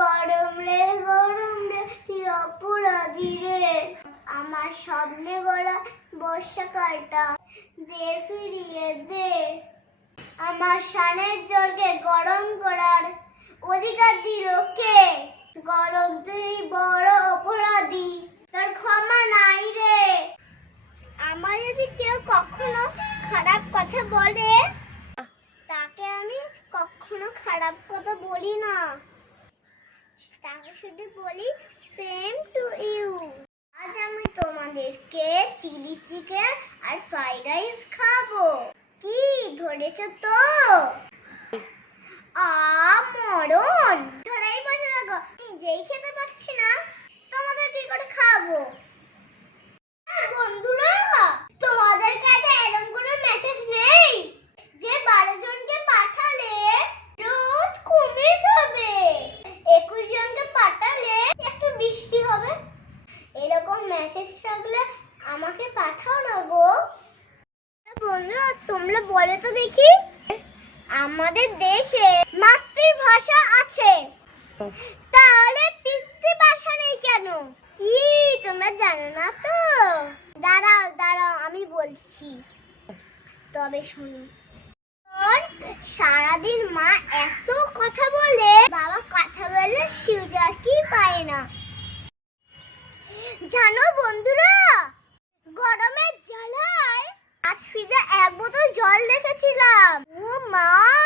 গরম রে গরম রে তুই অপরাধী রে। আমার স্বপ্নে গড়া বর্ষাকালটা দে, ফিরিয়ে দে। আমার সানের জলকে গরম করার অধিকার দিল কে? গরম তুই বড় অপরাধী, তার ক্ষমা নাই রে। আমার যদি কেউ কখনো খারাপ কথা বলে, তাকে আমি কখনো খারাপ কথা বলি না। শুধু বলি সেম টু ইউ আজ আমি তোমাদেরকে চিলি চিকেন আর ফ্রাইড রাইস খাব। কি ধরেছো তো? মরণ। ধরাই বসে থাকো। নিজেই খেতে পাচ্ছি না। তোমাদের কি করে খাব? মেসেজ থাকলে আমাকে পাঠাও না গো। বন্ধুরা তোমরা বলে তো দেখি। আমাদের দেশে মাতৃভাষা আছে। তাহলে পিতৃভাষা নেই কেন? কি, তোমরা জানো না তো? দাঁড়াও দাঁড়াও, আমি বলছি। তবে শোনো সারাদিন মা এত কথা বলে বাবা কথা বলে সুযোগ কি পায় না জানো বন্ধুরা গরমের জ্বালায় আজ ফ্রিজে এক বোতল জল রেখেছিলাম। ও মা!